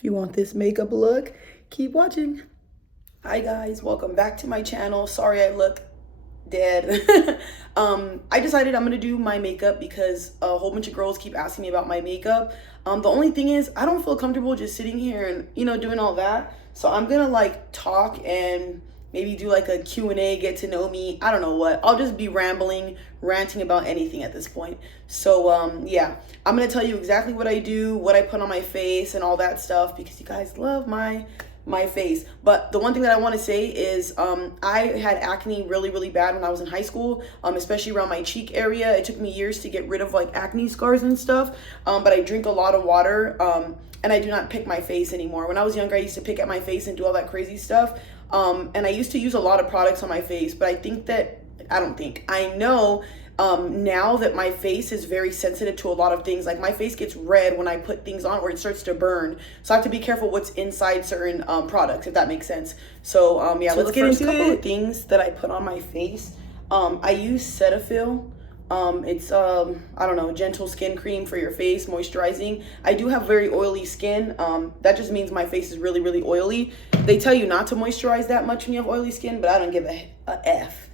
If you want this makeup look, keep watching. Hi guys, welcome back to my channel. Sorry I look dead. I decided I'm gonna do my makeup because a whole bunch of girls keep asking me about my makeup. The only thing is I don't feel comfortable just sitting here and doing all that. So I'm gonna like talk and maybe do like a Q&A, get to know me. I don't know what. I'll just be rambling, ranting about anything at this point. So yeah, I'm gonna tell you exactly what I do, what I put on my face and all that stuff because you guys love my face. But the one thing that I want to say is I had acne really bad when I was in high school, especially around my cheek area. It took me years to get rid of like acne scars and stuff, but I drink a lot of water and I do not pick my face anymore. When I was younger, I used to pick at my face and do all that crazy stuff, and I used to use a lot of products on my face, but I know now that my face is very sensitive to a lot of things. Like my face gets red when I put things on or it starts to burn. So I have to be careful what's inside certain products, if that makes sense. So yeah, let's get into couple of things that I put on my face. I use Cetaphil. It's I don't know, gentle skin cream for your face, moisturizing. I do have very oily skin. That just means my face is really oily. They tell you not to moisturize that much when you have oily skin, but I don't give a F.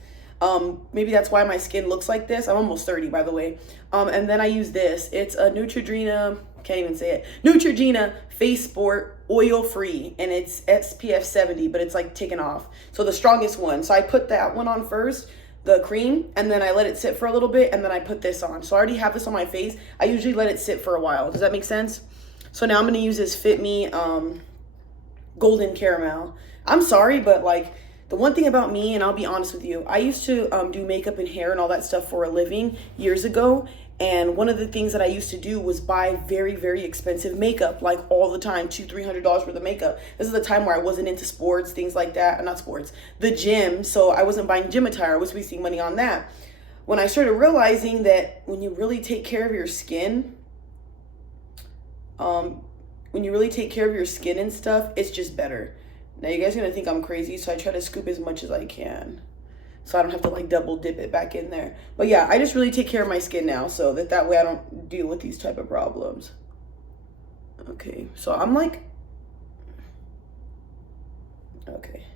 Maybe that's why my skin looks like this. I'm almost 30, by the way. And then I use this. It's a Neutrogena, can't even say it, Neutrogena Face Sport Oil Free, and it's SPF 70, but it's like taken off. So the strongest one. So I put that one on first, the cream, and then I let it sit for a little bit, and then I put this on. So I already have this on my face. I usually let it sit for a while. Does that make sense? So now I'm gonna use this Fit Me Golden Caramel. I'm sorry, but like, the one thing about me, and I'll be honest with you, I used to do makeup and hair and all that stuff for a living years ago. And one of the things that I used to do was buy very expensive makeup, like all the time, $200-300 worth of makeup. This is the time where I wasn't into sports, things like that. Not sports, the gym. So I wasn't buying gym attire. I was wasting money on that. When I started realizing that when you really take care of your skin, and stuff, it's just better. Now you guys are gonna think I'm crazy, so I try to scoop as much as I can so I don't have to like double dip it back in there. But yeah, I just really take care of my skin now so that way I don't deal with these type of problems. Okay, so I'm like, okay,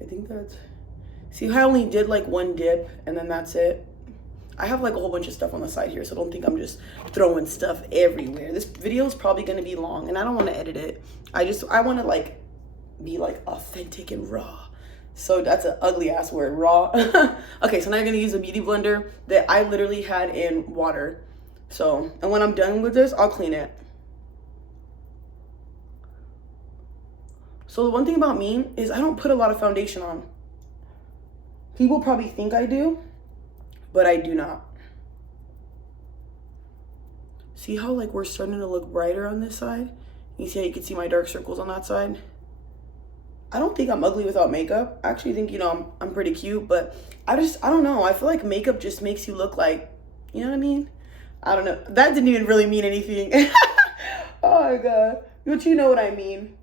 I think that's, see how I only did like one dip and then that's it. I have like a whole bunch of stuff on the side here, so don't think I'm just throwing stuff everywhere. This video is probably gonna be long and I don't wanna edit it. I wanna like be like authentic and raw. So that's an ugly ass word, raw. Okay, so now you're gonna use a beauty blender that I literally had in water. So, and when I'm done with this, I'll clean it. So the one thing about me is I don't put a lot of foundation on. People probably think I do, but I do not. See how like we're starting to look brighter on this side? You see how you can see my dark circles on that side? I don't think I'm ugly without makeup. I actually think, I'm pretty cute, but I don't know. I feel like makeup just makes you look like, you know what I mean? I don't know. That didn't even really mean anything. Oh my God. But you know what I mean.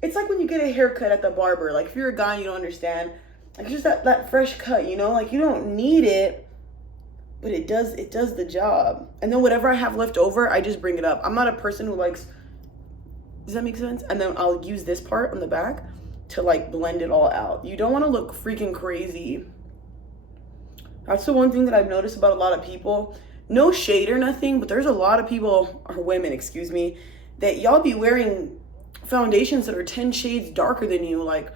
It's like when you get a haircut at the barber. Like if you're a guy, you don't understand. Like just that fresh cut, like you don't need it, but it does the job. And then whatever I have left over, I just bring it up. I'm not a person who likes, does that make sense? And then I'll use this part on the back to like blend it all out. You don't want to look freaking crazy. That's the one thing that I've noticed about a lot of people. No shade or nothing, but there's a lot of people, or women, excuse me, that y'all be wearing foundations that are 10 shades darker than you. Like,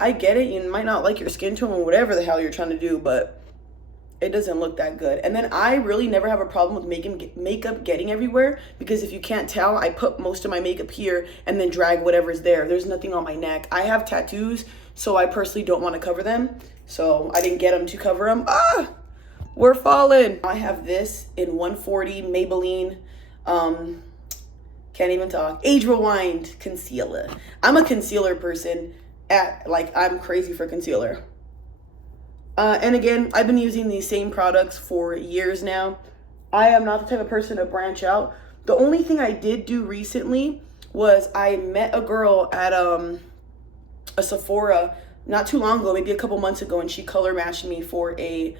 I get it, you might not like your skin tone or whatever the hell you're trying to do, but it doesn't look that good. And then I really never have a problem with makeup getting everywhere, because if you can't tell, I put most of my makeup here and then drag whatever's there. There's nothing on my neck. I have tattoos, so I personally don't want to cover them. So I didn't get them to cover them. Ah, we're falling. I have this in 140 Maybelline, can't even talk, Age Rewind concealer. I'm a concealer person. I'm crazy for concealer. And again, I've been using these same products for years now. I am not the type of person to branch out. The only thing I did do recently was I met a girl at a Sephora not too long ago, maybe a couple months ago, and she color matched me for a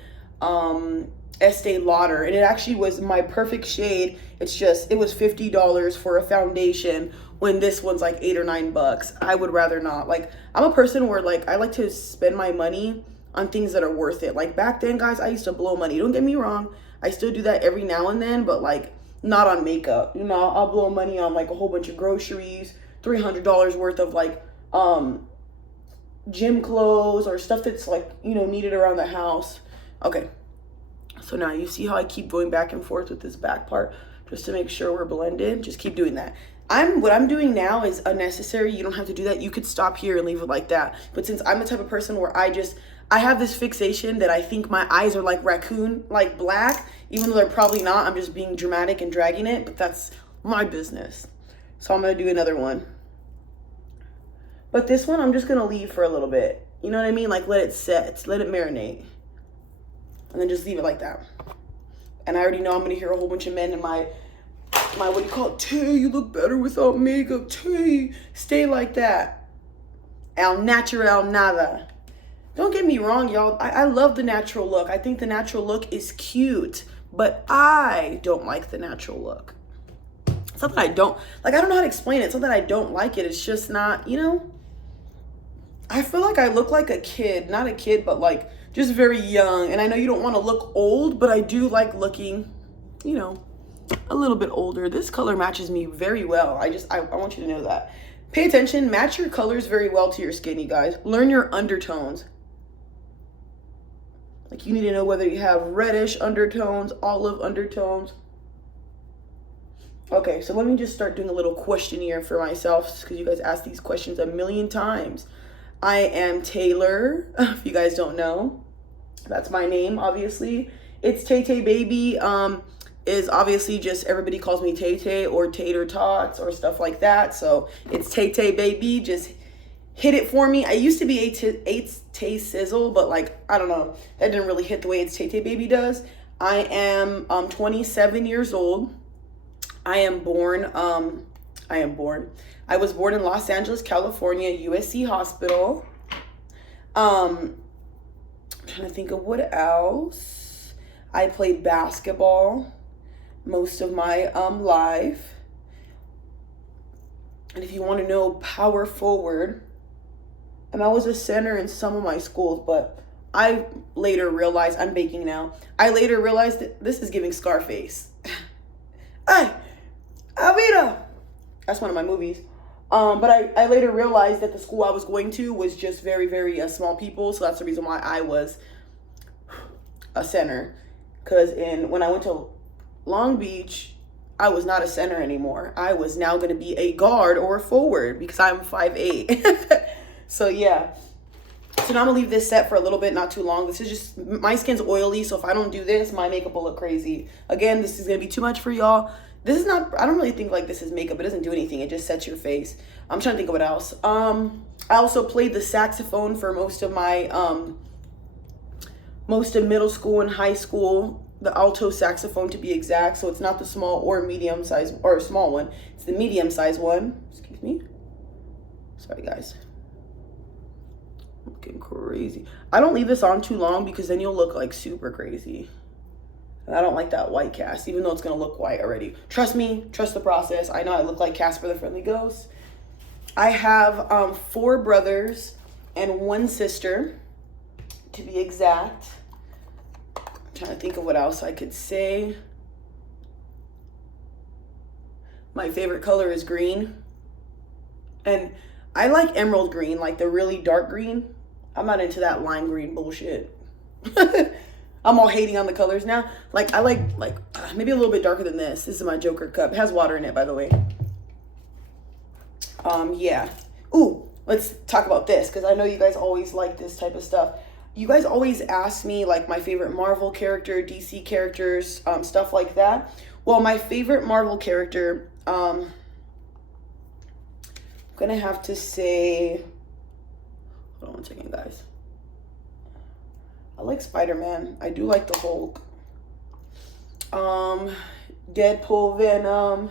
Estee Lauder, and it actually was my perfect shade. It's just, it was $50 for a foundation when this one's like $8 or $9. I would rather not. Like, I'm a person where like I like to spend my money on things that are worth it. Like back then, guys, I used to blow money. Don't get me wrong, I still do that every now and then, but like not on makeup. You know, I'll blow money on like a whole bunch of groceries, $300 worth of like gym clothes or stuff that's like, you know, needed around the house. Okay, so now you see how I keep going back and forth with this back part just to make sure we're blended. Just keep doing that. What I'm doing now is unnecessary. You don't have to do that. You could stop here and leave it like that. But since I'm the type of person where I have this fixation that I think my eyes are like raccoon, like black, even though they're probably not. I'm just being dramatic and dragging it, but that's my business. So I'm gonna do another one. But this one I'm just gonna leave for a little bit. You know what I mean? Like let it set, let it marinate. And then just leave it like that. And I already know I'm gonna hear a whole bunch of men in my what do you call it? Tay, you look better without makeup. Tay, stay like that. Al natural nada. Don't get me wrong, y'all. I love the natural look. I think the natural look is cute, but I don't like the natural look. It's not that I don't, like, I don't know how to explain it. It's not that I don't like it. It's just not, you know, I feel like I look like a kid. Not a kid, but like just very young. And I know you don't want to look old, but I do like looking, you know, a little bit older. This color matches me very well. I want you to know that. Pay attention, match your colors very well to your skin, you guys. Learn your undertones. Like you need to know whether you have reddish undertones, olive undertones. Okay, so let me just start doing a little questionnaire for myself because you guys ask these questions a million times. I am Taylor, if you guys don't know. That's my name, obviously. It's Tay Tay Baby. Is obviously just everybody calls me Tay Tay or Tater Tots or stuff like that. So it's Tay Tay Baby. Just hit it for me. I used to be Eight Tay Sizzle, but like, I don't know. That didn't really hit the way it's Tay Tay Baby does. I am 27 years old. I was born in Los Angeles, California, USC Hospital. I'm trying to think of what else. I played basketball most of my life. And if you want to know power forward, and I was a center in some of my schools, but I later realized, I'm baking now, I later realized that this is giving Scarface. Hey, Avita! That's one of my movies. But I later realized that the school I was going to was just very, very small people. So that's the reason why I was a center. Because when I went to Long Beach, I was not a center anymore. I was now going to be a guard or a forward because I'm 5'8". So yeah. So now I'm going to leave this set for a little bit, not too long. This is just, my skin's oily. So if I don't do this, my makeup will look crazy. Again, this is going to be too much for y'all. This is not, I don't really think like this is makeup. It doesn't do anything. It just sets your face. I'm trying to think of what else. I also played the saxophone for most of my, most of middle school and high school. The alto saxophone to be exact. So it's not the small or medium size or small one. It's the medium size one. Excuse me. Sorry, guys. I'm looking crazy. I don't leave this on too long because then you'll look like super crazy. And I don't like that white cast, even though it's going to look white already. Trust me. Trust the process. I know I look like Casper the Friendly Ghost. I have 4 brothers and 1 sister, to be exact. I'm trying to think of what else I could say. My favorite color is green. And I like emerald green, like the really dark green. I'm not into that lime green bullshit. I'm all hating on the colors now. Like, I like maybe a little bit darker than this. This is my Joker cup. It has water in it, by the way. Yeah. Ooh, let's talk about this, because I know you guys always like this type of stuff. You guys always ask me, like, my favorite Marvel character, DC characters, stuff like that. Well, my favorite Marvel character, I'm gonna have to say, hold on one second, guys. I like Spider-Man. I do like the Hulk. Deadpool, Venom. I'm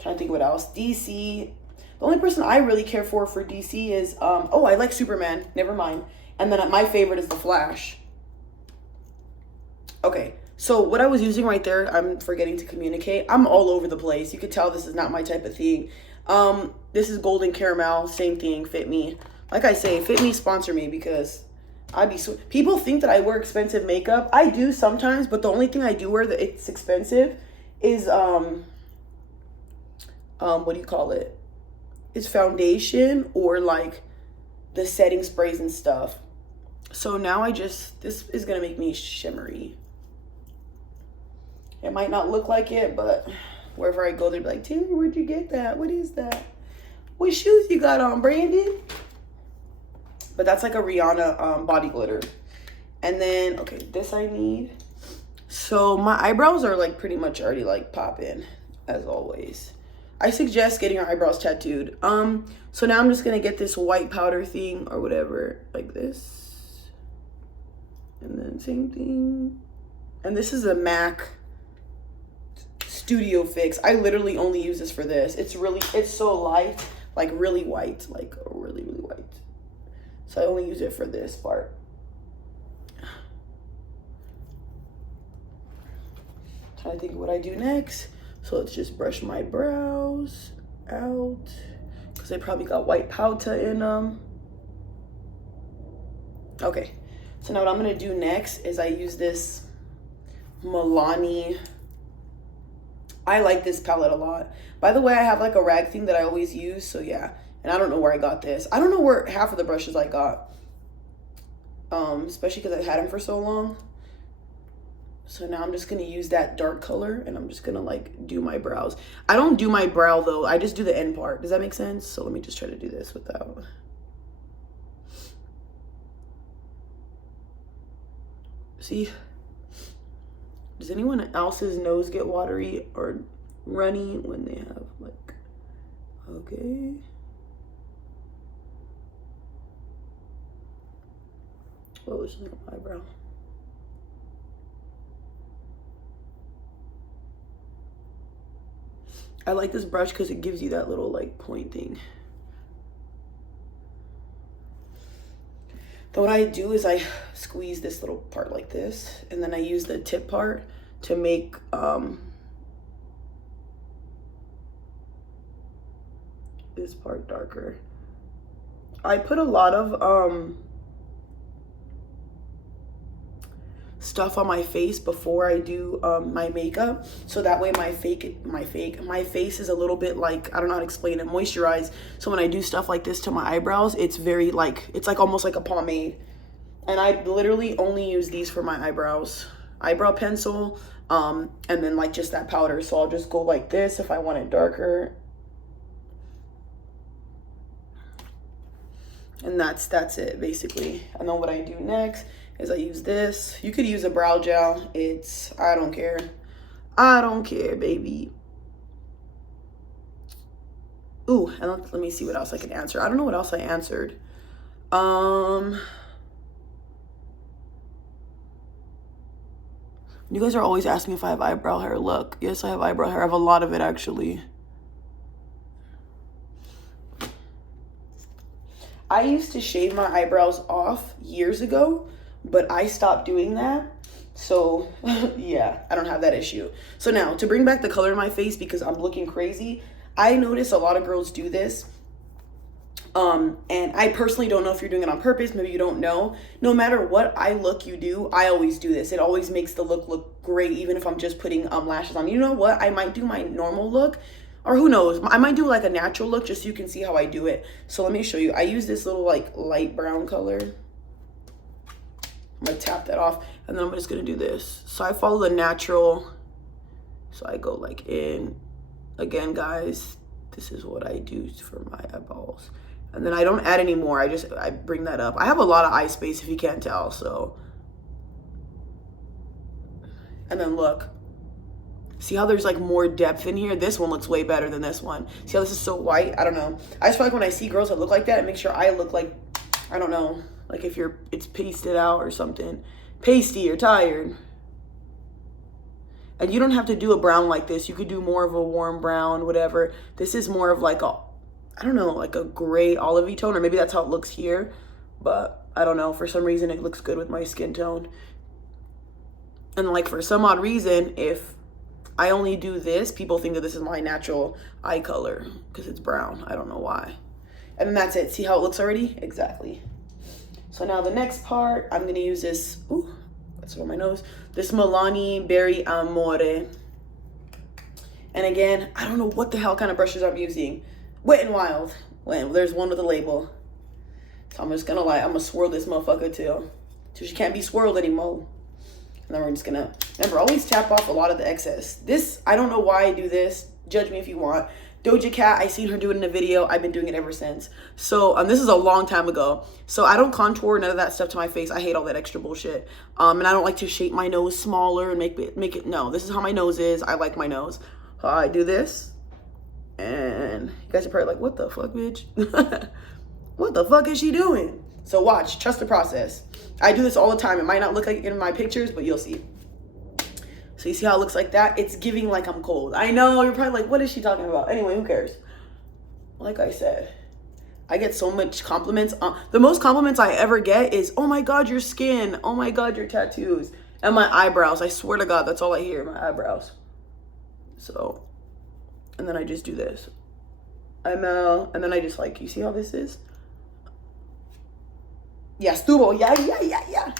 trying to think what else. DC. The only person I really care for DC is, oh, I like Superman. Never mind. And then my favorite is The Flash. Okay, So what I was using right there, I'm forgetting to communicate. I'm all over the place. You could tell this is not my type of thing. This is Golden Caramel, same thing, Fit Me. Like I say, Fit Me, sponsor me, because I'd be people think that I wear expensive makeup. I do sometimes, but the only thing I do wear that it's expensive is what do you call it? It's foundation or like the setting sprays and stuff. So now this is gonna make me shimmery. It might not look like it, but wherever I go, they'll be like, Taylor, where'd you get that? What is that? What shoes you got on, Brandon? But that's like a Rihanna body glitter. And then, okay, this I need. So my eyebrows are like pretty much already like popping, as always. I suggest getting your eyebrows tattooed. So now I'm just gonna get this white powder thing or whatever, like this. And then same thing. And this is a MAC Studio Fix. I literally only use this for this. It's so light, like really white, like really white. So I only use it for this part. Trying to think of what I do next. So let's just brush my brows out, because they probably got white powder in them. Okay, so now what I'm gonna do next is I use this Milani. I like this palette a lot. By the way, I have like a rag thing that I always use, so yeah. And I don't know where I got this. I don't know where half of the brushes I got. Especially because I've had them for so long. So now I'm just gonna use that dark color and I'm just gonna like do my brows. I don't do my brow though, I just do the end part. Does that make sense? So let me just try to do this without. See? Does anyone else's nose get watery or runny when they have like, okay. What was just my eyebrow? I like this brush because it gives you that little like point thing. Then what I do is I squeeze this little part like this, and then I use the tip part to make this part darker. I put a lot of stuff on my face before I do my makeup, so that way my face is a little bit like, I don't know how to explain it, moisturized. So when I do stuff like this to my eyebrows, it's very like, it's like almost like a pomade. And I literally only use these for my eyebrows, eyebrow pencil, and then like just that powder. So I'll just go like this if I want it darker. And that's it basically. And then what I do next is I use this. You could use a brow gel. I don't care. I don't care, baby. Ooh, and let me see what else I can answer. I don't know what else I answered. You guys are always asking me if I have eyebrow hair. Look, yes, I have eyebrow hair. I have a lot of it, actually. I used to shave my eyebrows off years ago, but I stopped doing that. So yeah, I don't have that issue. So now to bring back the color in my face, because I'm looking crazy, I notice a lot of girls do this. And I personally don't know if you're doing it on purpose. Maybe you don't know. No matter what eye look you do, I always do this. It always makes the look great, even if I'm just putting lashes on. You know what? I might do my normal look, or who knows? I might do like a natural look just so you can see how I do it. So let me show you. I use this little like light brown color. I'm gonna tap that off, and then I'm just gonna do this. So I follow the natural. So I go like in. Again, guys, this is what I do for my eyeballs. And then I don't add any more. I bring that up. I have a lot of eye space if you can't tell, so. And then look. See how there's like more depth in here? This one looks way better than this one. See how this is so white? I don't know. I just feel like when I see girls that look like that, it makes your eye look like, I don't know, like if it's pasted out or something. Pasty or tired. And you don't have to do a brown like this. You could do more of a warm brown, whatever. This is more of like a, I don't know, like a gray olivey tone, or maybe that's how it looks here. But I don't know, for some reason it looks good with my skin tone. And like for some odd reason, if I only do this, people think that this is my natural eye color because it's brown. I don't know why. And then that's it. See how it looks already? Exactly. So now the next part, I'm gonna use this, ooh, that's on my nose, this Milani Berry Amore. And again, I don't know what the hell kind of brushes I'm using. Wet n Wild. When there's one with a label. So I'm just gonna I'm gonna swirl this motherfucker till she can't be swirled anymore. And then we're just gonna, remember, always tap off a lot of the excess. This, I don't know why I do this. Judge me if you want. Doja Cat, I seen her do it in a video. I've been doing it ever since. So this is a long time ago. So I don't contour none of that stuff to my face. I hate all that extra bullshit. And I don't like to shape my nose smaller and make it, no, this is how my nose is. I like my nose. I do this. And you guys are probably like, what the fuck, bitch? What the fuck is she doing? So watch, trust the process. I do this all the time. It might not look like it in my pictures, but you'll see. So you see how it looks like that? It's giving like I'm cold. I know, you're probably like, what is she talking about? Anyway, who cares? Like I said, I get so much compliments. The most compliments I ever get is, oh my God, your skin. Oh my God, your tattoos. And my eyebrows. I swear to God, that's all I hear, my eyebrows. So, and then I just do this. And then I just like, you see how this is? Yeah, estuvo. Yeah.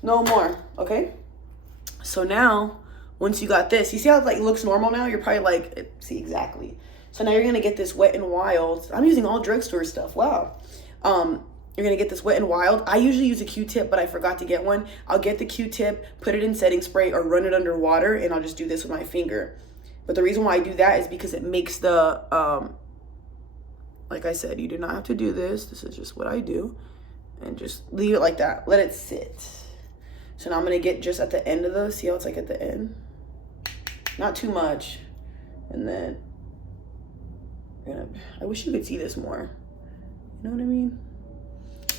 No more, okay? So now, once you got this, you see how it like looks normal now? You're probably like, see, exactly. So now you're gonna get this Wet n Wild. I'm using all drugstore stuff, wow. You're gonna get this Wet n Wild. I usually use a Q-tip, but I forgot to get one. I'll get the Q-tip, put it in setting spray or run it under water, and I'll just do this with my finger. But the reason why I do that is because it makes the, like I said, you do not have to do this. This is just what I do. And just leave it like that. Let it sit. So now I'm going to get just at the end of those. See how it's like at the end? Not too much. And then, I wish you could see this more. You know what I mean?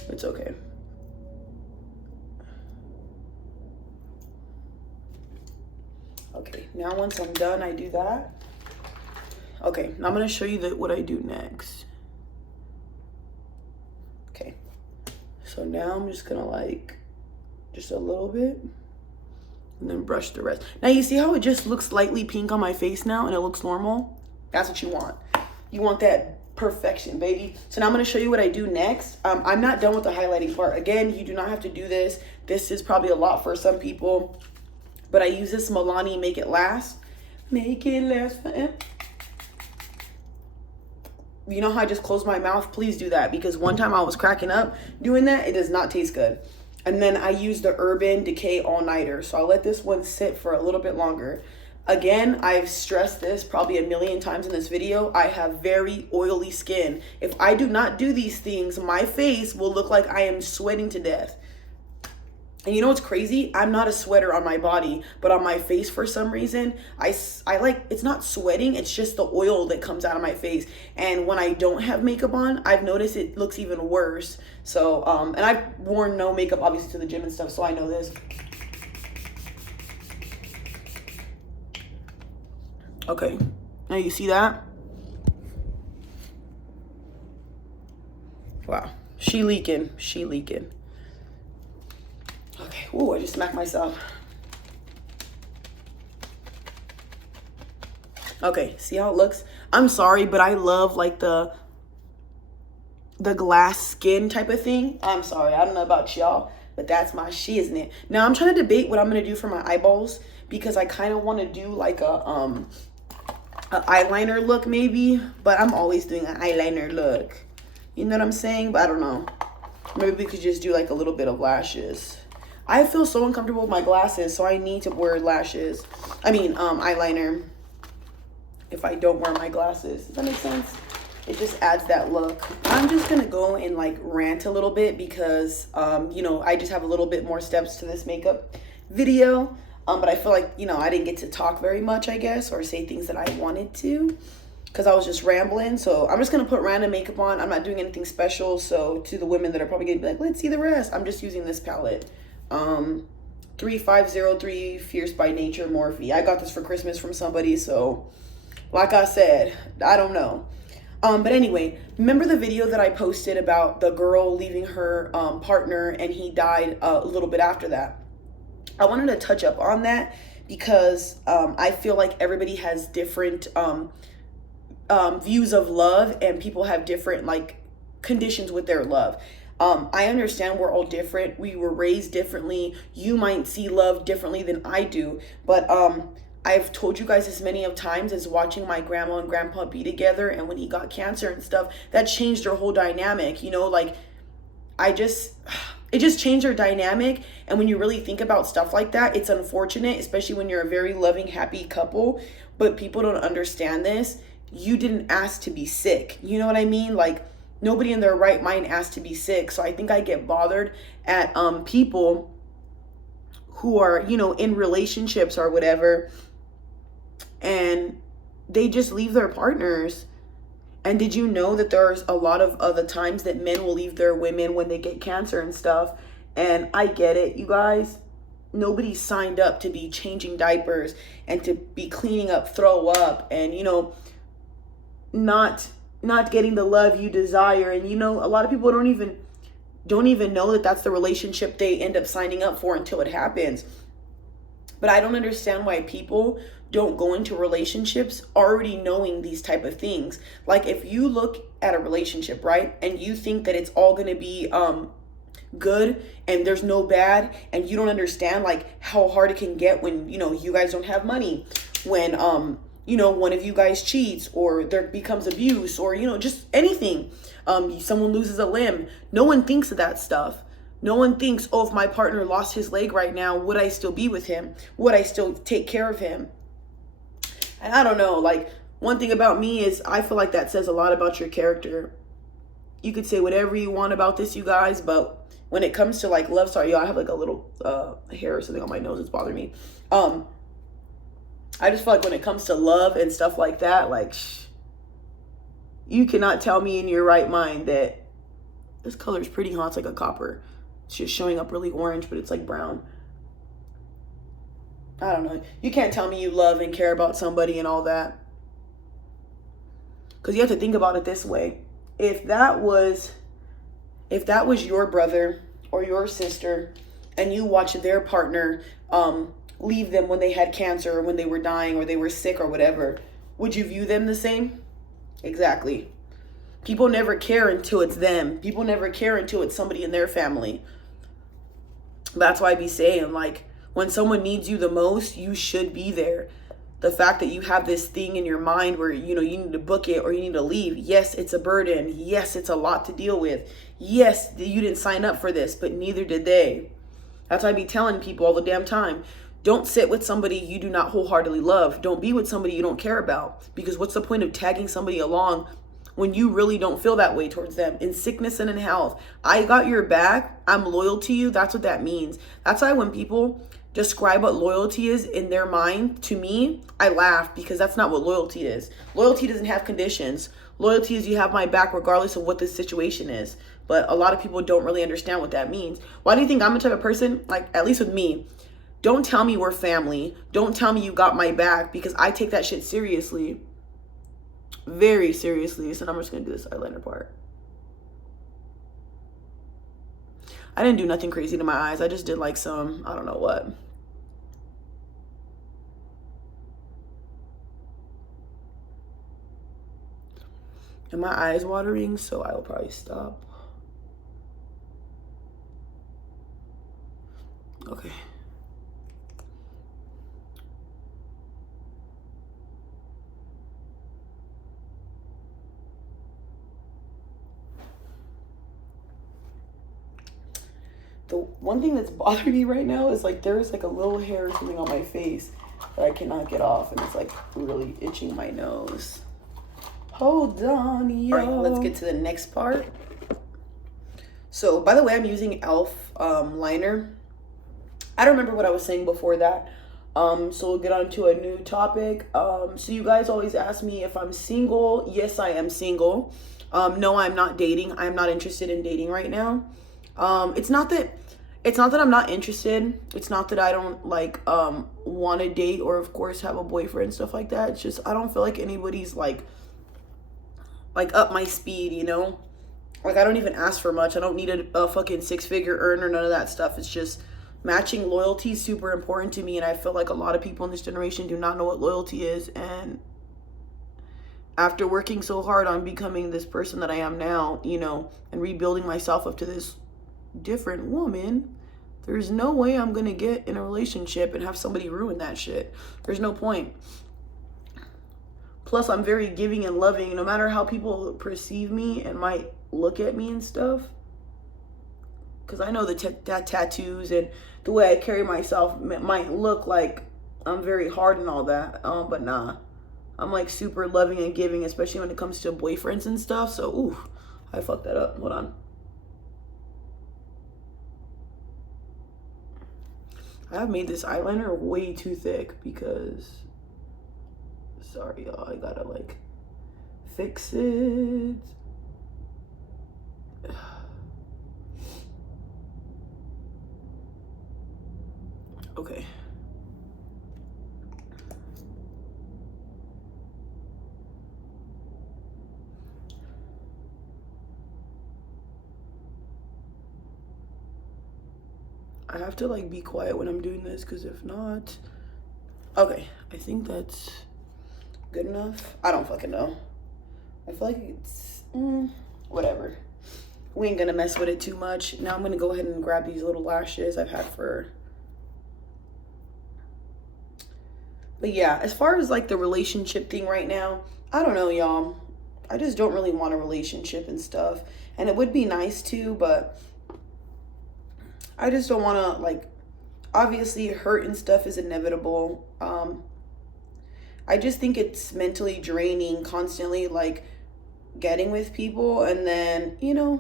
It's okay. Okay, now once I'm done, I do that. Okay, now I'm going to show you what I do next. Okay. So now I'm just gonna like, just a little bit, and then brush the rest. Now you see how it just looks slightly pink on my face now and it looks normal? That's what you want. You want that perfection, baby. So now I'm gonna show you what I do next. I'm not done with the highlighting part. Again, you do not have to do this. This is probably a lot for some people, but I use this Milani Make It Last. Make it last forever. You know how I just closed my mouth? Please do that, because one time I was cracking up doing that. It does not taste good. And then I use the Urban Decay All Nighter. So I'll let this one sit for a little bit longer. Again, I've stressed this probably a million times in this video. I have very oily skin. If I do not do these things, my face will look like I am sweating to death. And you know what's crazy? I'm not a sweater on my body, but on my face for some reason, I like, it's not sweating, it's just the oil that comes out of my face. And when I don't have makeup on, I've noticed it looks even worse. So, and I've worn no makeup obviously to the gym and stuff, so I know this. Okay, now you see that? Wow, she leaking. Okay, ooh, I just smacked myself. Okay, see how it looks? I'm sorry, but I love like the glass skin type of thing. I'm sorry, I don't know about y'all, but that's my shit, isn't it? Now I'm trying to debate what I'm gonna do for my eyeballs, because I kind of want to do like a eyeliner look maybe, but I'm always doing an eyeliner look. You know what I'm saying? But I don't know. Maybe we could just do like a little bit of lashes. I feel so uncomfortable with my glasses, so I need to wear lashes. I mean, eyeliner if I don't wear my glasses. Does that make sense? It just adds that look. I'm just gonna go and like rant a little bit because, you know, I just have a little bit more steps to this makeup video. But I feel like, you know, I didn't get to talk very much, I guess, or say things that I wanted to, because I was just rambling. So I'm just going to put random makeup on. I'm not doing anything special. So to the women that are probably going to be like, let's see the rest, I'm just using this palette. 3503 Fierce by Nature Morphe. I got this for Christmas from somebody. So like I said, I don't know. But anyway, remember the video that I posted about the girl leaving her partner and he died a little bit after that? I wanted to touch up on that because I feel like everybody has different views of love, and people have different like conditions with their love. I understand we're all different. We were raised differently. You might see love differently than I do, but I've told you guys as many of times as watching my grandma and grandpa be together, and when he got cancer and stuff, that changed their whole dynamic. You know, like it just changed their dynamic. And when you really think about stuff like that, it's unfortunate, especially when you're a very loving, happy couple. But people don't understand this. You didn't ask to be sick. You know what I mean? Like, nobody in their right mind asked to be sick. So I think I get bothered at people who are, you know, in relationships or whatever, and they just leave their partners. And did you know that there's a lot of other times that men will leave their women when they get cancer and stuff? And I get it, you guys. Nobody signed up to be changing diapers and to be cleaning up throw up and, you know, not getting the love you desire. And, you know, a lot of people don't even know that that's the relationship they end up signing up for until it happens. But I don't understand why people don't go into relationships already knowing these type of things. Like, if you look at a relationship, right, and you think that it's all going to be good and there's no bad, and you don't understand like how hard it can get when, you know, you guys don't have money, when you know, one of you guys cheats, or there becomes abuse, or, you know, just anything, someone loses a limb. No one thinks of that stuff. No one thinks, oh, if my partner lost his leg right now, would I still be with him? Would I still take care of him? And I don't know, like, one thing about me is I feel like that says a lot about your character. You could say whatever you want about this, you guys, but when it comes to like love, sorry, y'all, I have like a little hair or something on my nose. It's bothering me. I just feel like when it comes to love and stuff like that, like, you cannot tell me in your right mind that this color is pretty hot. It's like a copper. It's just showing up really orange, but it's like brown. I don't know. You can't tell me you love and care about somebody and all that. Because you have to think about it this way. If that was your brother or your sister, and you watched their partner leave them when they had cancer, or when they were dying, or they were sick, or whatever, would you view them the same? Exactly. People never care until it's them. People never care until it's somebody in their family. That's why I be saying, like, when someone needs you the most, you should be there. The fact that you have this thing in your mind where, you know, you need to book it or you need to leave. Yes, it's a burden. Yes, it's a lot to deal with. Yes, you didn't sign up for this, but neither did they. That's why I be telling people all the damn time. Don't sit with somebody you do not wholeheartedly love. Don't be with somebody you don't care about. Because what's the point of tagging somebody along when you really don't feel that way towards them? In sickness and in health, I got your back. I'm loyal to you. That's what that means. That's why when people describe what loyalty is in their mind to me, I laugh, because that's not what loyalty is. Loyalty doesn't have conditions. Loyalty is you have my back regardless of what the situation is. But a lot of people don't really understand what that means. Why do you think I'm the type of person, like, at least with me, don't tell me we're family. Don't tell me you got my back, because I take that shit seriously. Very seriously. So I'm just going to do this eyeliner part. I didn't do nothing crazy to my eyes. I just did like some, I don't know what. And my eyes watering, so I will probably stop. Okay. The one thing that's bothering me right now is like there's like a little hair or something on my face that I cannot get off, and it's like really itching my nose. Hold on, yo. All right, let's get to the next part. So, by the way, I'm using e.l.f. liner. I don't remember what I was saying before that. So we'll get on to a new topic. So you guys always ask me if I'm single. Yes, I am single. No, I'm not dating. I'm not interested in dating right now. It's not that I'm not interested. It's not that I don't like want to date or of course have a boyfriend, stuff like that. It's just I don't feel like anybody's like up my speed, you know? Like, I don't even ask for much. I don't need a fucking 6-figure earn or none of that stuff. It's just matching loyalty is super important to me, and I feel like a lot of people in this generation do not know what loyalty is. And after working so hard on becoming this person that I am now, you know, and rebuilding myself up to this different woman, there's no way I'm gonna get in a relationship and have somebody ruin that shit. There's no point. Plus, I'm very giving and loving, no matter how people perceive me and might look at me and stuff. Because I know that tattoos and the way I carry myself might look like I'm very hard and all that. But nah, I'm like super loving and giving, especially when it comes to boyfriends and stuff. So, ooh, I fucked that up. Hold on. I've made this eyeliner way too thick because, sorry y'all, I gotta like fix it. Okay. I have to like be quiet when I'm doing this, because if not, okay, I think that's good enough. I don't fucking know. I feel like it's whatever. We ain't gonna mess with it too much. Now I'm gonna go ahead and grab these little lashes I've had for. But yeah, as far as like the relationship thing right now, I don't know, y'all. I just don't really want a relationship and stuff. And it would be nice to, but I just don't want to, like, obviously hurt and stuff is inevitable. I just think it's mentally draining constantly, like, getting with people and then, you know,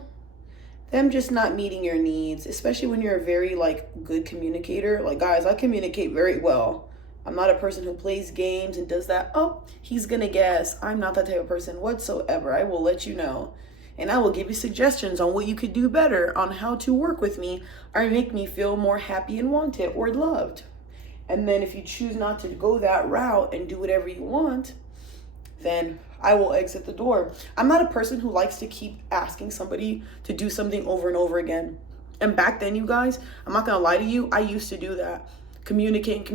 them just not meeting your needs, especially when you're a very, like, good communicator. Like, guys, I communicate very well. I'm not a person who plays games and does that. Oh, he's gonna guess. I'm not that type of person whatsoever. I will let you know. And I will give you suggestions on what you could do better, on how to work with me or make me feel more happy and wanted or loved. And then if you choose not to go that route and do whatever you want, then I will exit the door. I'm not a person who likes to keep asking somebody to do something over and over again. And back then, you guys, I'm not gonna lie to you, I used to do that. Communicate.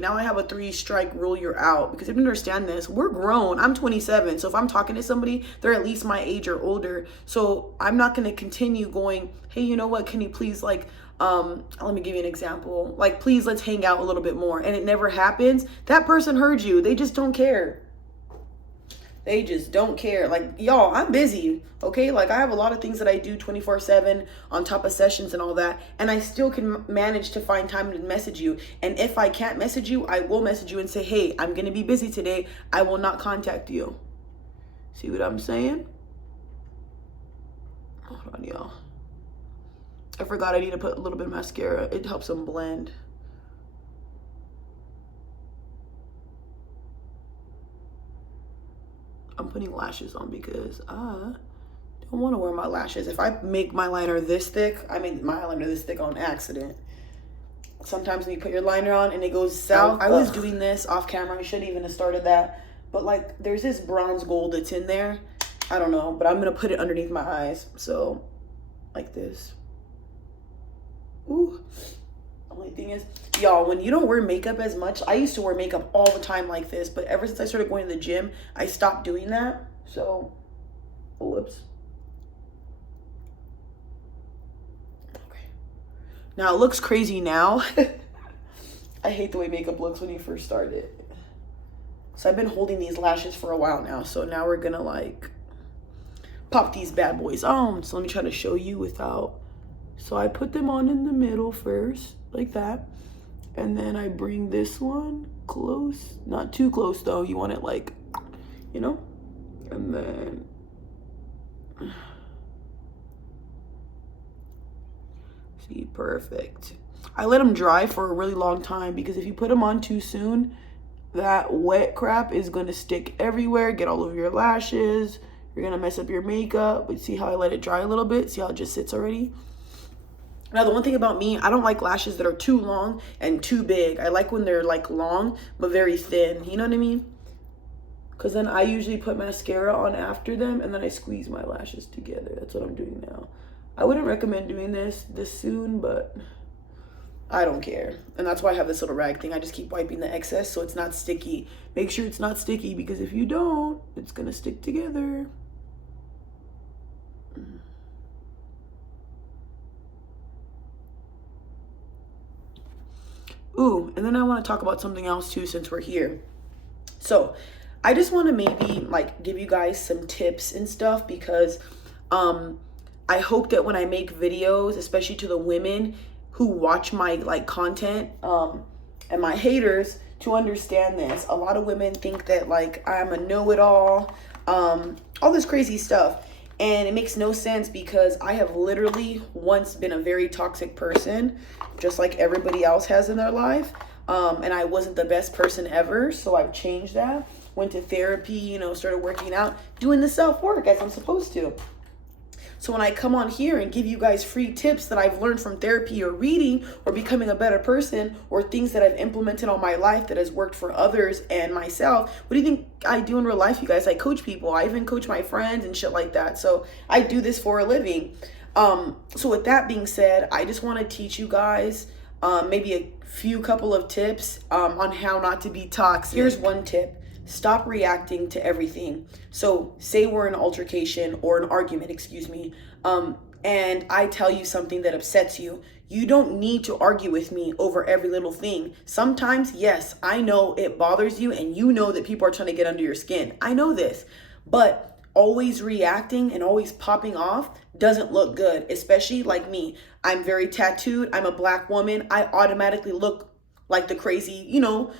Now I have a 3-strike rule, you're out. Because if you understand this, we're grown. I'm 27. So if I'm talking to somebody, they're at least my age or older. So I'm not going to continue going, hey, you know what? Can you please like, let me give you an example. Like, please, let's hang out a little bit more. And it never happens. That person heard you. They just don't care. They just don't care. Like, y'all, I'm busy, okay? Like, I have a lot of things that I do 24/7 on top of sessions and all that, and I still can manage to find time to message you. And if I can't message you, I will message you and say, hey, I'm going to be busy today. I will not contact you. See what I'm saying? Hold on, y'all. I forgot I need to put a little bit of mascara. It helps them blend. I'm putting lashes on because I don't want to wear my lashes. If I make my liner this thick, I make my eyeliner this thick on accident. Sometimes when you put your liner on and it goes south. I was doing this off camera. I shouldn't even have started that. But like, there's this bronze gold that's in there. I don't know, but I'm going to put it underneath my eyes. So, like this. Ooh. Only thing is, y'all, when you don't wear makeup as much, I used to wear makeup all the time like this, but ever since I started going to the gym, I stopped doing that. So, whoops. Okay. Now it looks crazy now. I hate the way makeup looks when you first start it. So I've been holding these lashes for a while now. So now we're gonna like pop these bad boys on. So let me try to show you without. So I put them on in the middle first, like that. And then I bring this one close. Not too close though. You want it like, you know? And then see, perfect. I let them dry for a really long time because if you put them on too soon, that wet crap is gonna stick everywhere, get all over your lashes. You're gonna mess up your makeup. But see how I let it dry a little bit? See how it just sits already? Now, the one thing about me, I don't like lashes that are too long and too big. I like when they're like long, but very thin. You know what I mean? Because then I usually put mascara on after them and then I squeeze my lashes together. That's what I'm doing now. I wouldn't recommend doing this soon, but I don't care. And that's why I have this little rag thing. I just keep wiping the excess so it's not sticky. Make sure it's not sticky, because if you don't, it's gonna stick together. Ooh, and then I want to talk about something else too, since we're here. So I just want to maybe like give you guys some tips and stuff, because I hope that when I make videos, especially to the women who watch my like content, and my haters, to understand this. A lot of women think that like I'm a know-it-all, all this crazy stuff. And it makes no sense, because I have literally once been a very toxic person, just like everybody else has in their life. And I wasn't the best person ever. So I've changed that. Went to therapy, you know, started working out, doing the self-work as I'm supposed to. So when I come on here and give you guys free tips that I've learned from therapy or reading or becoming a better person, or things that I've implemented on my life that has worked for others and myself, what do you think I do in real life, you guys? I coach people. I even coach my friends and shit like that. So I do this for a living. So with that being said, I just want to teach you guys maybe a couple of tips on how not to be toxic. Here's one tip. Stop reacting to everything. So say we're in an altercation or an argument, excuse me, and I tell you something that upsets you. You don't need to argue with me over every little thing. Sometimes, yes, I know it bothers you, and you know that people are trying to get under your skin. I know this, but always reacting and always popping off doesn't look good, especially like me. I'm very tattooed. I'm a black woman. I automatically look like the crazy, you know,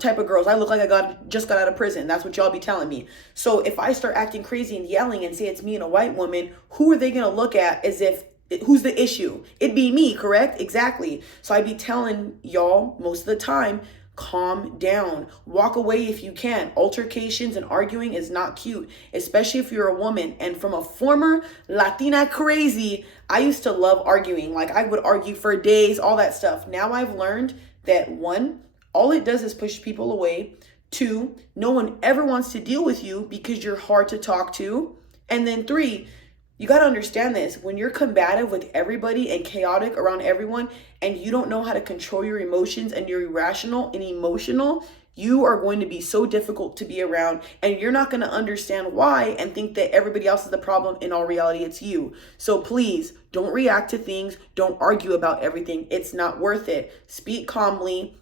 type of girls. I look like I just got out of prison. That's what y'all be telling me. So if I start acting crazy and yelling and say it's me and a white woman, who are they going to look at as if, who's the issue? It'd be me, correct? Exactly. So I'd be telling y'all most of the time, calm down. Walk away if you can. Altercations and arguing is not cute, especially if you're a woman. And from a former Latina crazy, I used to love arguing. Like I would argue for days, all that stuff. Now I've learned that 1, all it does is push people away. 2, no one ever wants to deal with you because you're hard to talk to. And then 3, you got to understand this. When you're combative with everybody and chaotic around everyone, and you don't know how to control your emotions, and you're irrational and emotional, you are going to be so difficult to be around, and you're not going to understand why and think that everybody else is the problem. In all reality, it's you. So please don't react to things. Don't argue about everything. It's not worth it. Speak calmly.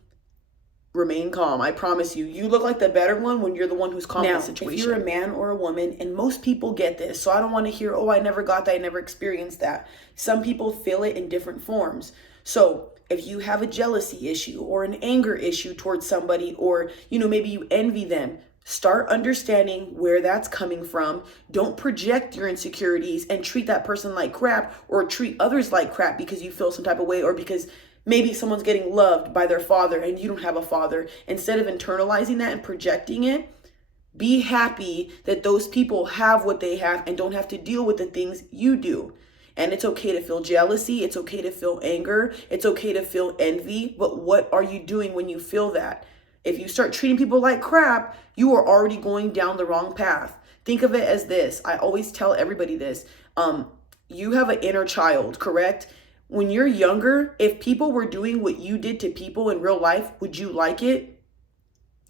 Remain calm. I promise you. You look like the better one when you're the one who's calm in the situation. If you're a man or a woman, and most people get this, so I don't want to hear, oh, I never got that, I never experienced that. Some people feel it in different forms. So if you have a jealousy issue or an anger issue towards somebody, or, you know, maybe you envy them, start understanding where that's coming from. Don't project your insecurities and treat that person like crap, or treat others like crap because you feel some type of way, or because maybe someone's getting loved by their father and you don't have a father. Instead of internalizing that and projecting it, be happy that those people have what they have and don't have to deal with the things you do. And it's okay to feel jealousy. It's okay to feel anger. It's okay to feel envy. But what are you doing when you feel that? If you start treating people like crap, you are already going down the wrong path. Think of it as this. I always tell everybody this. You have an inner child, correct? When you're younger, if people were doing what you did to people in real life, would you like it?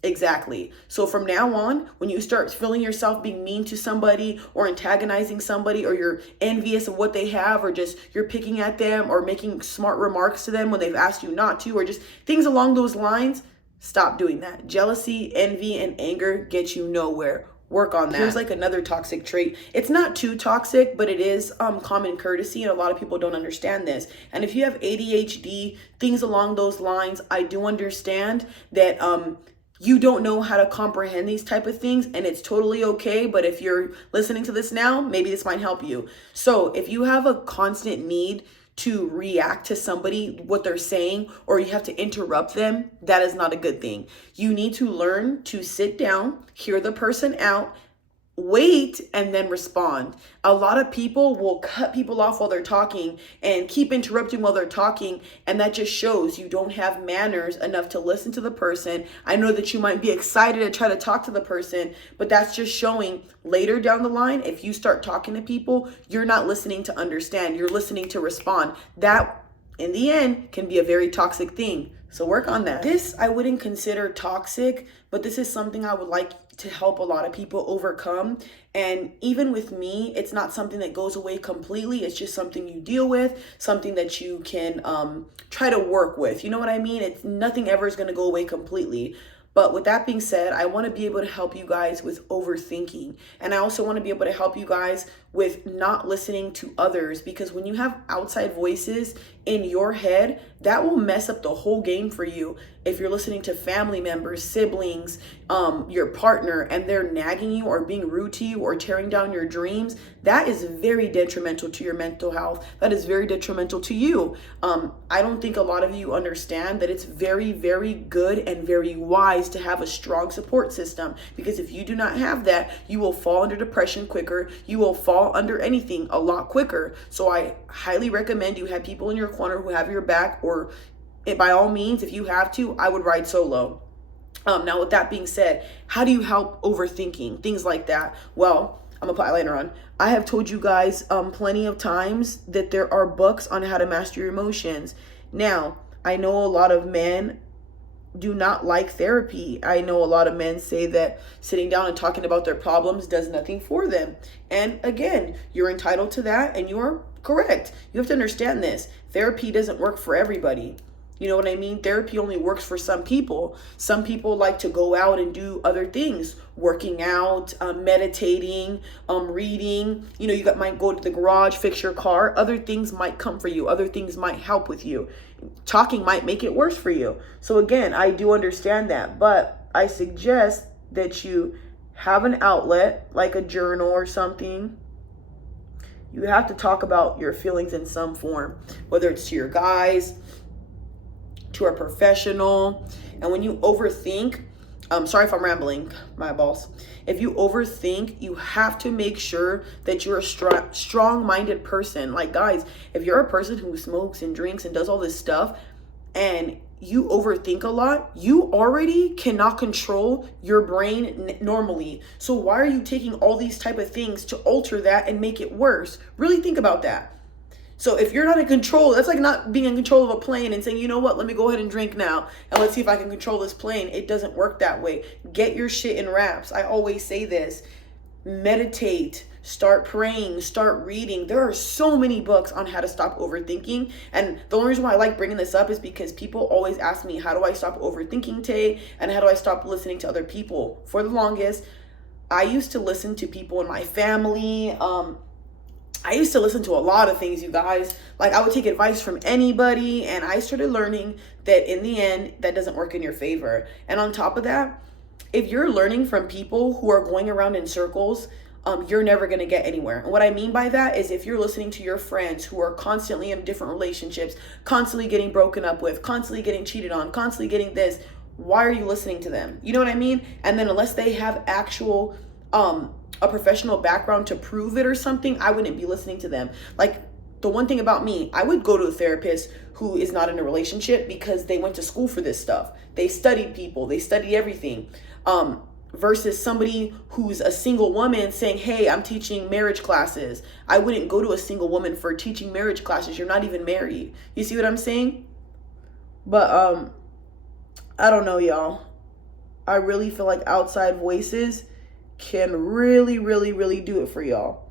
Exactly. So from now on, when you start feeling yourself being mean to somebody or antagonizing somebody, or you're envious of what they have, or just you're picking at them or making smart remarks to them when they've asked you not to, or just things along those lines, stop doing that. Jealousy, envy, and anger get you nowhere. Work on that. Here's like another toxic trait. It's not too toxic, but it is common courtesy, and a lot of people don't understand this. And if you have ADHD, things along those lines, I do understand that you don't know how to comprehend these type of things, and it's totally okay. But if you're listening to this now, maybe this might help you. So if you have a constant need to react to somebody, what they're saying, or you have to interrupt them, that is not a good thing. You need to learn to sit down, hear the person out, wait, and then respond. A lot of people will cut people off while they're talking and keep interrupting while they're talking, and that just shows you don't have manners enough to listen to the person. I know that you might be excited to try to talk to the person, but that's just showing later down the line, if you start talking to people, you're not listening to understand, you're listening to respond. That in the end can be a very toxic thing. So work on that. This I wouldn't consider toxic, but this is something I would like to help a lot of people overcome. And even with me, it's not something that goes away completely. It's just something you deal with, something that you can try to work with. You know what I mean? It's nothing ever is going to go away completely. But with that being said, I want to be able to help you guys with overthinking. And I also want to be able to help you guys with not listening to others, because when you have outside voices in your head, that will mess up the whole game for you. If you're listening to family members, siblings, your partner, and they're nagging you or being rude to you or tearing down your dreams, that is very detrimental to your mental health. That is very detrimental to you. I don't think a lot of you understand that it's very, very good and very wise to have a strong support system, because if you do not have that, you will fall under depression quicker. You will fall under anything a lot quicker. So I highly recommend you have people in your corner who have your back, or by all means, if you have to, I would ride solo. Now, with that being said, how do you help overthinking? Things like that. Well, I'm gonna put eyeliner on. I have told you guys plenty of times that there are books on how to master your emotions. Now, I know a lot of men do not like therapy. I know a lot of men say that sitting down and talking about their problems does nothing for them. And again, you're entitled to that and you're correct. You have to understand this. Therapy doesn't work for everybody. You know what I mean? Therapy only works for some people. Some people like to go out and do other things, working out, meditating, reading. You know, might go to the garage, fix your car. Other things might come for you. Other things might help with you. Talking might make it worse for you. So again, I do understand that, but I suggest that you have an outlet like a journal or something. You have to talk about your feelings in some form, whether it's to your guys, to a professional. And when you overthink, sorry if I'm rambling, my balls. If you overthink, you have to make sure that you're a strong-minded person. Like, guys, if you're a person who smokes and drinks and does all this stuff and you overthink a lot, you already cannot control your brain normally. So why are you taking all these type of things to alter that and make it worse? Really think about that. So if you're not in control, that's like not being in control of a plane and saying, you know what, let me go ahead and drink now and let's see if I can control this plane. It doesn't work that way. Get your shit in wraps. I always say this. Meditate, start praying, start reading. There are so many books on how to stop overthinking. And the only reason why I like bringing this up is because people always ask me, how do I stop overthinking, Tay? And how do I stop listening to other people? For the longest, I used to listen to people in my family, I used to listen to a lot of things, you guys. Like, I would take advice from anybody, and I started learning that in the end, that doesn't work in your favor. And on top of that, if you're learning from people who are going around in circles, you're never going to get anywhere. And what I mean by that is if you're listening to your friends who are constantly in different relationships, constantly getting broken up with, constantly getting cheated on, constantly getting this, why are you listening to them? You know what I mean? And then unless they have actual a professional background to prove it or something, I wouldn't be listening to them. Like, the one thing about me, I would go to a therapist who is not in a relationship because they went to school for this stuff. They studied people, they studied everything. Versus somebody who's a single woman saying, hey, I'm teaching marriage classes. I wouldn't go to a single woman for teaching marriage classes. You're not even married. You see what I'm saying? But I don't know, y'all. I really feel like outside voices can really, really, really do it for y'all.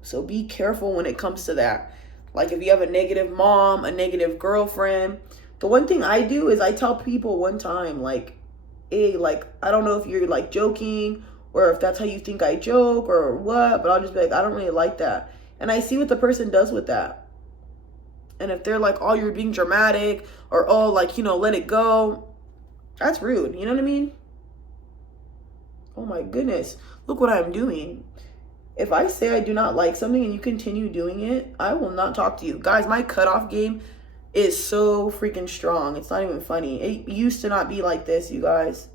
So be careful when it comes to that. Like, if you have a negative mom, a negative girlfriend, the one thing I do is I tell people one time, like, hey, like, I don't know if you're like joking or if that's how you think I joke or what, but I'll just be like, I don't really like that. And I see what the person does with that. And if they're like, oh, you're being dramatic, or oh, like, you know, let it go, that's rude. You know what I mean? Oh my goodness, look what I'm doing. If I say I do not like something and you continue doing it, I will not talk to you. Guys, my cutoff game is so freaking strong. It's not even funny. It used to not be like this, you guys.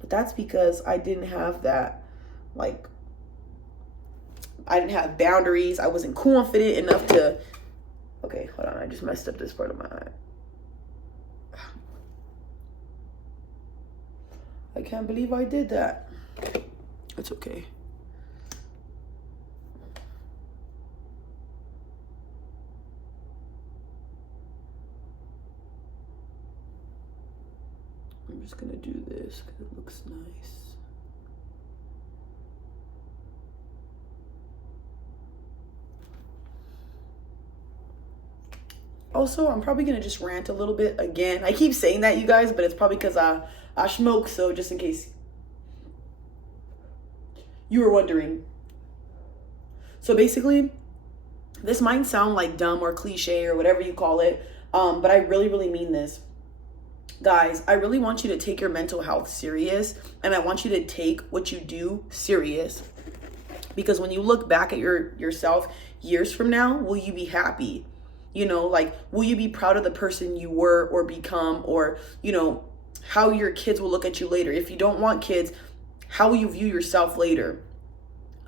But that's because I didn't have that, like, I didn't have boundaries. I wasn't confident enough to, okay, hold on. I just messed up this part of my eye. I can't believe I did that. It's okay. I'm just gonna do this because it looks nice. Also, I'm probably gonna just rant a little bit again. I keep saying that, you guys, but it's probably because I smoke, so just in case you were wondering. So basically, this might sound like dumb or cliche or whatever you call it, but I really, really mean this. Guys, I really want you to take your mental health serious, and I want you to take what you do serious. Because when you look back at yourself years from now, will you be happy? You know, like, will you be proud of the person you were or become, or, you know, how your kids will look at you later? If you don't want kids, how will you view yourself later?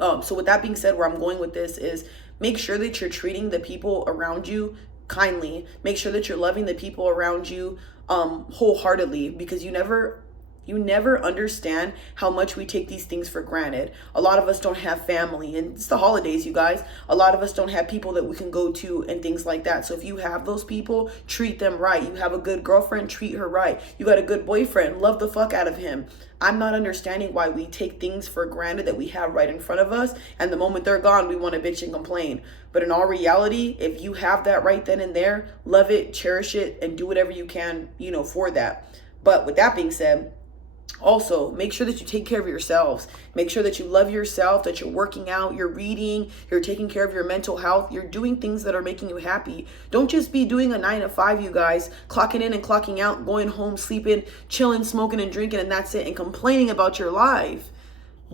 So with that being said, where I'm going with this is make sure that you're treating the people around you kindly. Make sure that you're loving the people around you wholeheartedly, because you never understand how much we take these things for granted. A lot of us don't have family, and it's the holidays, you guys. A lot of us don't have people that we can go to and things like that. So if you have those people, treat them right. You have a good girlfriend, treat her right. You got a good boyfriend, love the fuck out of him. I'm not understanding why we take things for granted that we have right in front of us, and the moment they're gone, we want to bitch and complain. But in all reality, if you have that right then and there, love it, cherish it, and do whatever you can, you know, for that. But with that being said, also, make sure that you take care of yourselves. Make sure that you love yourself, that you're working out, you're reading, you're taking care of your mental health, you're doing things that are making you happy. Don't just be doing a 9 to 5, you guys, clocking in and clocking out, going home, sleeping, chilling, smoking and drinking, and that's it, and complaining about your life.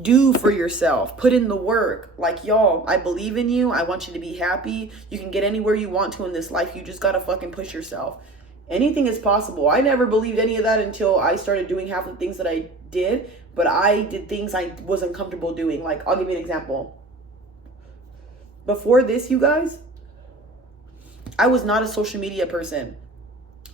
Do for yourself. Put in the work. Like, y'all, I believe in you. I want you to be happy. You can get anywhere you want to in this life. You just gotta fucking push yourself. Anything is possible. I never believed any of that until I started doing half the things that I did, but I did things I wasn't comfortable doing. Like, I'll give you an example. Before this, you guys, I was not a social media person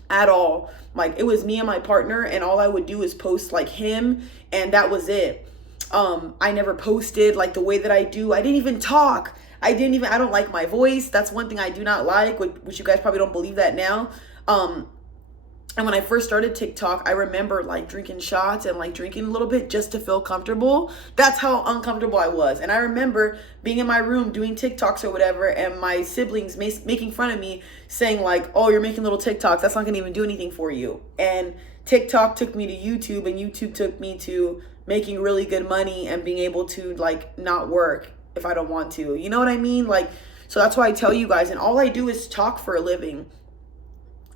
at all. Like, it was me and my partner, and all I would do is post like him, and that was it. I never posted like the way that I do. I didn't even talk. I don't like my voice. That's one thing I do not like, which you guys probably don't believe that now. And when I first started TikTok, I remember like drinking shots and like drinking a little bit just to feel comfortable. That's how uncomfortable I was. And I remember being in my room doing TikToks or whatever, and my siblings making fun of me, saying like, oh, you're making little TikToks. That's not gonna even do anything for you. And TikTok took me to YouTube, and YouTube took me to making really good money and being able to like not work if I don't want to. You know what I mean? Like, so that's why I tell you guys, and all I do is talk for a living.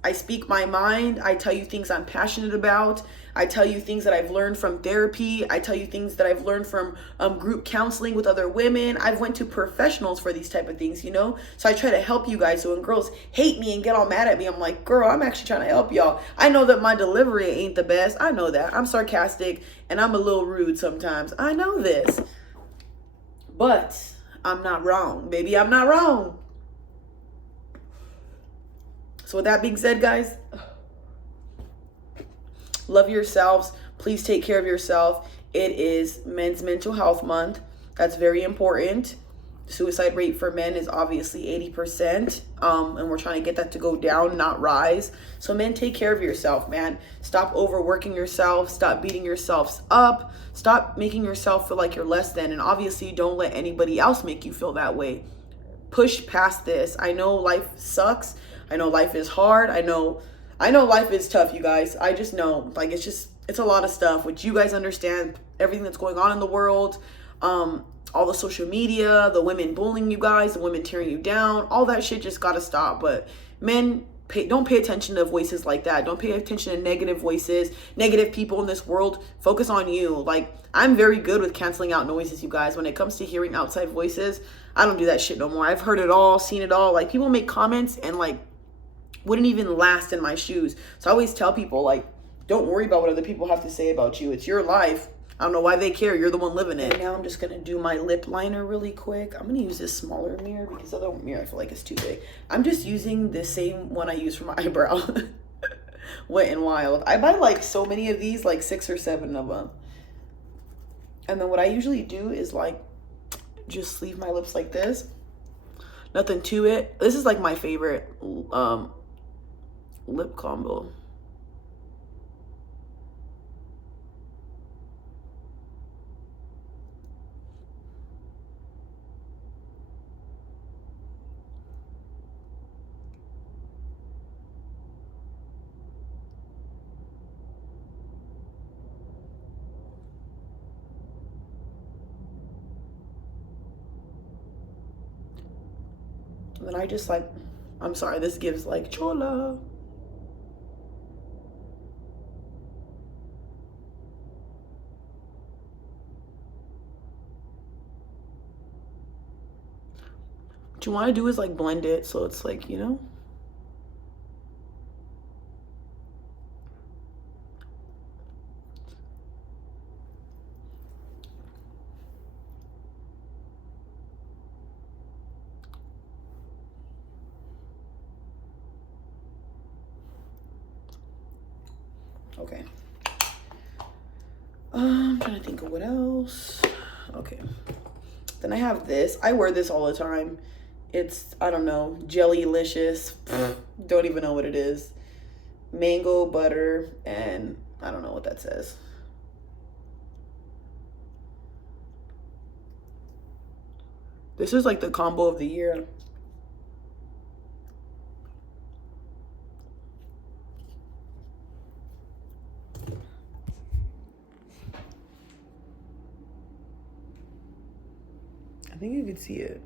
I speak my mind. I tell you things I'm passionate about. I tell you things that I've learned from therapy. I tell you things that I've learned from group counseling with other women. I've went to professionals for these type of things, you know? So I try to help you guys. So when girls hate me and get all mad at me, I'm like, girl, I'm actually trying to help y'all. I know that my delivery ain't the best. I know that. I'm sarcastic and I'm a little rude sometimes. I know this. But I'm not wrong, baby. I'm not wrong. So with that being said, guys, love yourselves. Please take care of yourself. It is Men's Mental Health Month. That's very important. Suicide rate for men is obviously 80%. And we're trying to get that to go down, not rise. So men, take care of yourself, man. Stop overworking yourself. Stop beating yourselves up. Stop making yourself feel like you're less than. And obviously, don't let anybody else make you feel that way. Push past this. I know life sucks. I know life is hard. I know life is tough, you guys. I just know, like, it's a lot of stuff, which you guys understand, everything that's going on in the world, all the social media, the women bullying you guys, the women tearing you down, all that shit just gotta stop. But men, don't pay attention to voices like that. Don't pay attention to negative voices, negative people in this world. Focus on you. Like, I'm very good with canceling out noises, you guys. When it comes to hearing outside voices, I don't do that shit no more. I've heard it all, seen it all. Like, people make comments and like wouldn't even last in my shoes. So I always tell people, like, don't worry about what other people have to say about you. It's your life. I don't know why they care. You're the one living it. And now I'm just going to do my lip liner really quick. I'm going to use this smaller mirror because the other mirror I feel like is too big. I'm just using the same one I use for my eyebrow. Wet n Wild. I buy like so many of these, like 6 or 7 of them. And then what I usually do is like just leave my lips like this. Nothing to it. This is like my favorite lip combo. then I just like, I'm sorry, this gives like chola. What you want to do is like blend it so it's like, you know. Okay. I'm trying to think of what else. Okay. Then I have this. I wear this all the time. It's, I don't know, Jellylicious. Don't even know what it is. Mango butter, and I don't know what that says. This is like the combo of the year. I think you could see it.